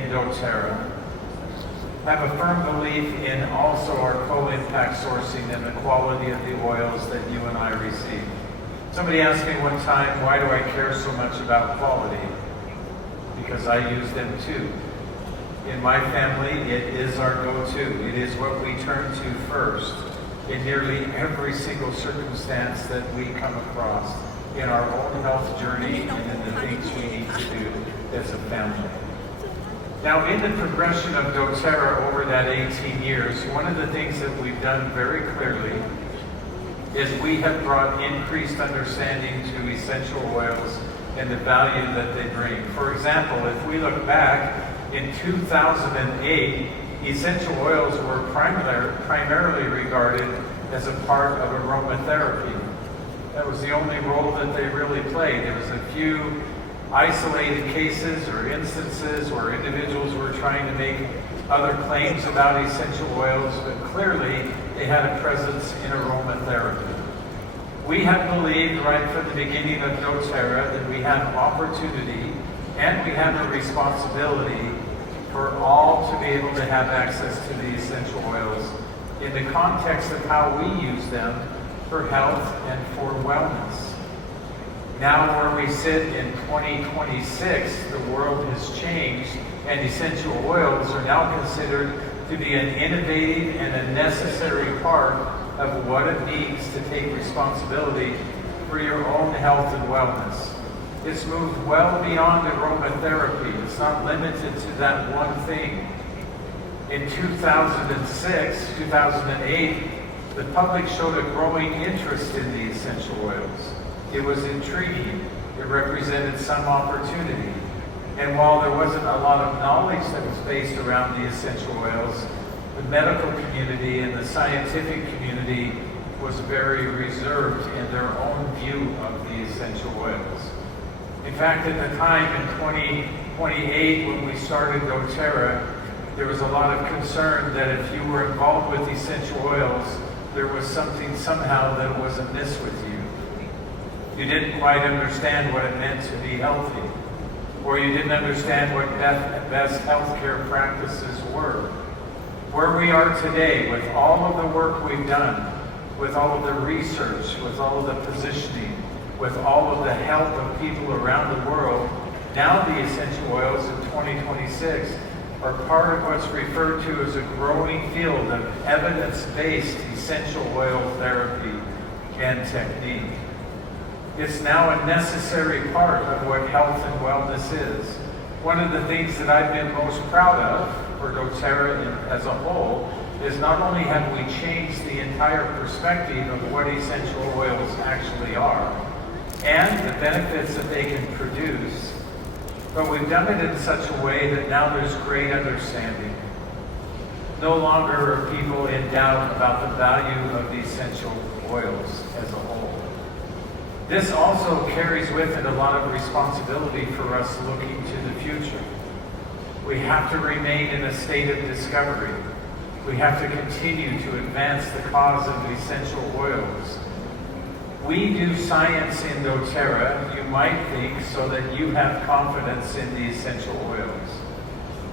in doTERRA. Have a firm belief in also our co-impact sourcing and the quality of the oils that you and I receive. Somebody asked me one time, why do I care so much about quality? Because I use them too. In my family, it is our go-to. It is what we turn to first in nearly every single circumstance that we come across in our own health journey and in the things we need to do as a family. Now, in the progression of doTERRA over that 18 years, one of the things that we've done very clearly is we have brought increased understanding to essential oils and the value that they bring. For example, if we look back, in 2008, essential oils were primarily regarded as a part of aromatherapy. That was the only role that they really played. There was a few isolated cases or instances where individuals were trying to make other claims about essential oils, but clearly they had a presence in aromatherapy. We have believed right from the beginning of doTERRA that we have opportunity and we have a responsibility for all to be able to have access to the essential oils in the context of how we use them for health and for wellness. Now where we sit in 2026, the world has changed and essential oils are now considered to be an innovative and a necessary part of what it means to take responsibility for your own health and wellness. It's moved well beyond aromatherapy. It's not limited to that one thing. In 2006, 2008, the public showed a growing interest in the essential oils. It was intriguing. It represented some opportunity. And while there wasn't a lot of knowledge that was based around the essential oils, the medical community and the scientific community was very reserved in their own view of the essential oils. In fact, at the time in 2028, when we started doTERRA, there was a lot of concern that if you were involved with essential oils, there was something somehow that was amiss with you. You didn't quite understand what it meant to be healthy, or you didn't understand what best healthcare practices were. Where we are today, with all of the work we've done, with all of the research, with all of the positioning, with all of the help of people around the world, now the essential oils in 2026 are part of what's referred to as a growing field of evidence-based essential oil therapy and technique. It's now a necessary part of what health and wellness is. One of the things that I've been most proud of for doTERRA as a whole is not only have we changed the entire perspective of what essential oils actually are and the benefits that they can produce, but we've done it in such a way that now there's great understanding. No longer are people in doubt about the value of the essential oils as a whole. This also carries with it a lot of responsibility for us looking to the future. We have to remain in a state of discovery. We have to continue to advance the cause of essential oils. We do science in doTERRA, you might think, so that you have confidence in the essential oils.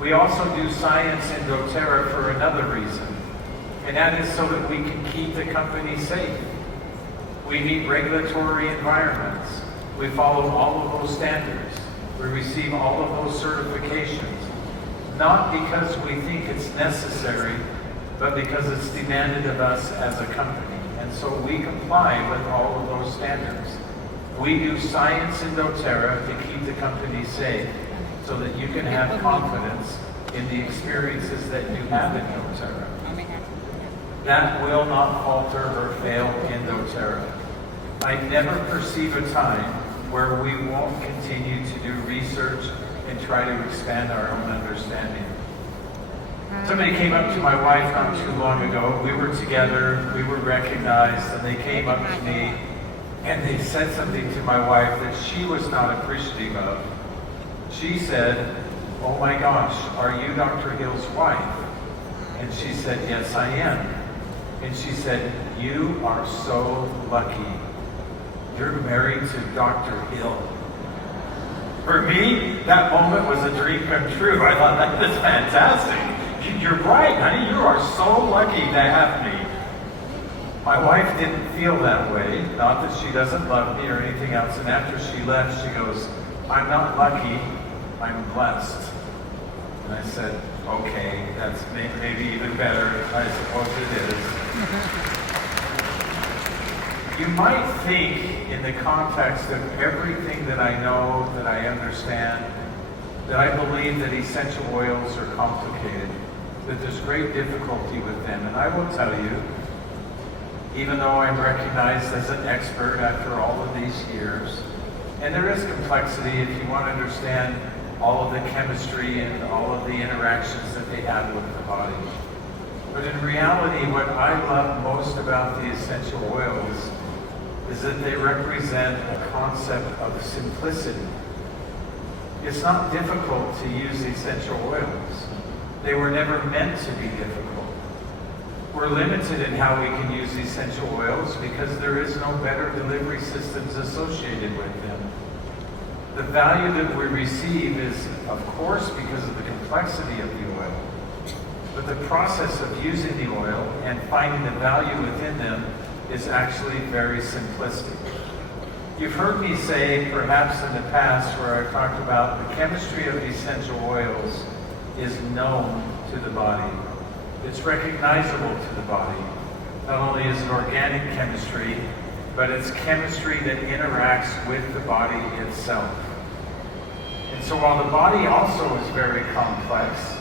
We also do science in doTERRA for another reason, and that is so that we can keep the company safe. We meet regulatory environments. We follow all of those standards. We receive all of those certifications, not because we think it's necessary, but because it's demanded of us as a company. And so we comply with all of those standards. We do science in doTERRA to keep the company safe so that you can have confidence in the experiences that you have in doTERRA. That will not falter or fail in doTERRA. I never perceive a time where we won't continue to do research and try to expand our own understanding. Somebody came up to my wife not too long ago. We were together, we were recognized, and they came up to me and they said something to my wife that she was not appreciative of. She said, "Oh my gosh, are you Dr. Hill's wife?" And she said, "Yes, I am." And she said, "You are so lucky. You're married to Dr. Hill." For me, that moment was a dream come true. I thought, that is fantastic. You're right, honey. You are so lucky to have me. My wife didn't feel that way. Not that she doesn't love me or anything else. And after she left, she goes, I'm not lucky, I'm blessed. And I said, okay, that's maybe even better. I suppose it is. You might think, in the context of everything that I know, that I understand, that I believe that essential oils are complicated, that there's great difficulty with them. And I will tell you, even though I'm recognized as an expert after all of these years, and there is complexity if you want to understand all of the chemistry and all of the interactions that they have with the body. But in reality, what I love most about the essential oils is that they represent a concept of simplicity. It's not difficult to use essential oils. They were never meant to be difficult. We're limited in how we can use essential oils because there is no better delivery systems associated with them. The value that we receive is, of course, because of the complexity of the oil. But the process of using the oil and finding the value within them is actually very simplistic. You've heard me say, perhaps in the past, where I talked about the chemistry of essential oils is known to the body. It's recognizable to the body. Not only is it organic chemistry, but it's chemistry that interacts with the body itself. And so while the body also is very complex,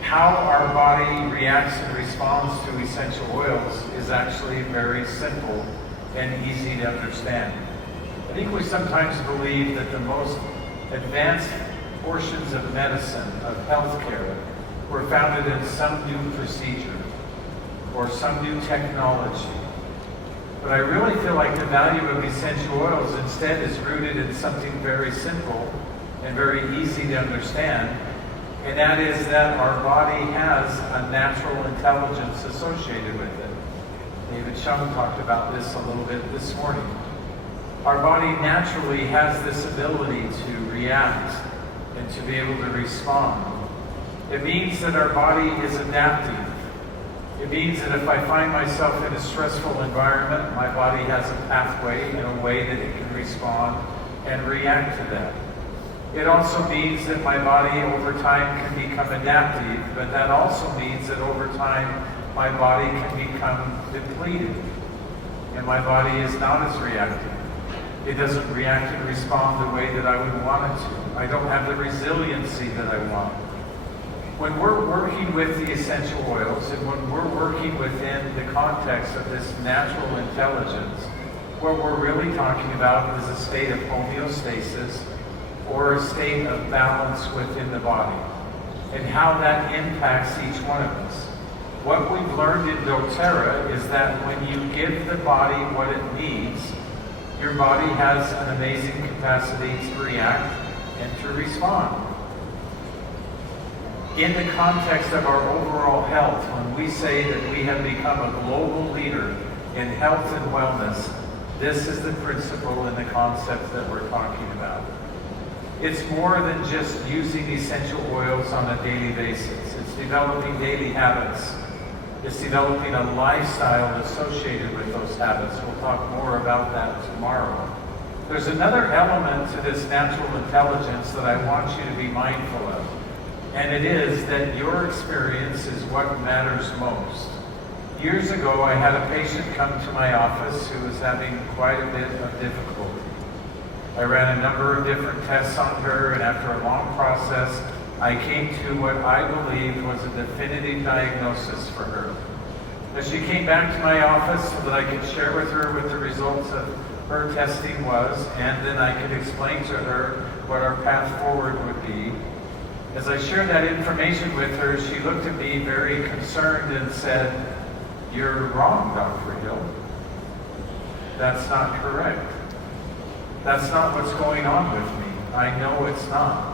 how our body reacts and responds to essential oils is actually very simple and easy to understand. I think we sometimes believe that the most advanced portions of medicine, of healthcare, were founded in some new procedure or some new technology. But I really feel like the value of essential oils instead is rooted in something very simple and very easy to understand, and that is that our body has a natural intelligence associated with it. David Chung talked about this a little bit this morning. Our body naturally has this ability to react and to be able to respond. It means that our body is adaptive. It means that if I find myself in a stressful environment, my body has a pathway in a way that it can respond and react to that. It also means that my body over time can become adaptive, but that also means that over time my body can become depleted and my body is not as reactive. It doesn't react and respond the way that I would want it to. I don't have the resiliency that I want. When we're working with the essential oils and when we're working within the context of this natural intelligence, what we're really talking about is a state of homeostasis or a state of balance within the body and how that impacts each one of us. What we've learned in doTERRA is that when you give the body what it needs, your body has an amazing capacity to react and to respond. In the context of our overall health, when we say that we have become a global leader in health and wellness, this is the principle and the concept that we're talking about. It's more than just using essential oils on a daily basis. It's developing daily habits. It's developing a lifestyle associated with those habits. We'll talk more about that tomorrow. There's another element to this natural intelligence that I want you to be mindful of. And it is that your experience is what matters most. Years ago, I had a patient come to my office who was having quite a bit of difficulty. I ran a number of different tests on her, and after a long process, I came to what I believed was a definitive diagnosis for her. As she came back to my office so that I could share with her what the results of her testing was, and then I could explain to her what our path forward would be. As I shared that information with her, she looked at me very concerned and said, "You're wrong, Dr. Hill. That's not correct. That's not what's going on with me. I know it's not."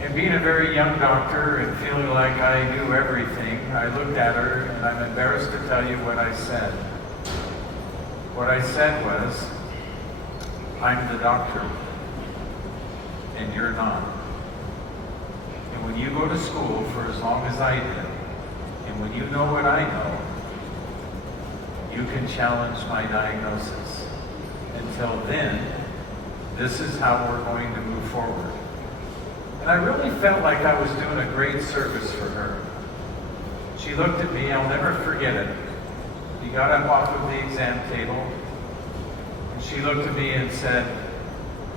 And being a very young doctor and feeling like I knew everything, I looked at her and I'm embarrassed to tell you what I said. What I said was, "I'm the doctor. and you're not. And when you go to school for as long as I did, and when you know what I know, you can challenge my diagnosis. Until then, this is how we're going to move forward. And I really felt like I was doing a great service for her. She looked at me, I'll never forget it. She got up off of the exam table, and she looked at me and said,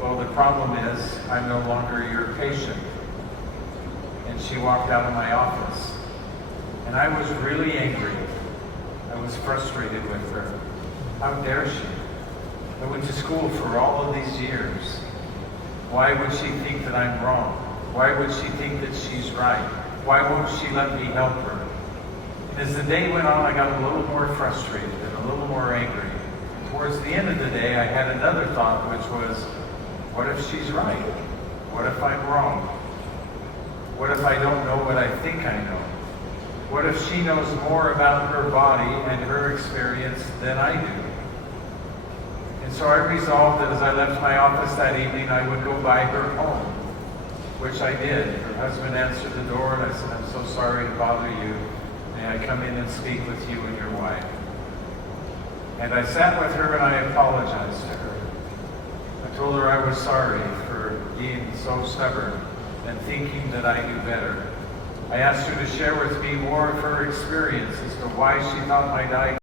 well, the problem is I'm no longer your patient. And she walked out of my office. And I was really angry. I was frustrated with her. How dare she? I went to school for all of these years. Why would she think that I'm wrong? Why would she think that she's right? Why won't she let me help her? And as the day went on, I got a little more frustrated and a little more angry. Towards the end of the day, I had another thought, which was, what if she's right? What if I'm wrong? What if I don't know what I think I know? What if she knows more about her body and her experience than I do? And so I resolved that as I left my office that evening, I would go by her home, which I did. Her husband answered the door, and I said, I'm so sorry to bother you. May I come in and speak with you and your wife? And I sat with her and I apologized to her. I told her I was sorry for being so stubborn and thinking that I knew better. I asked her to share with me more of her experience as to why she thought my diagnosis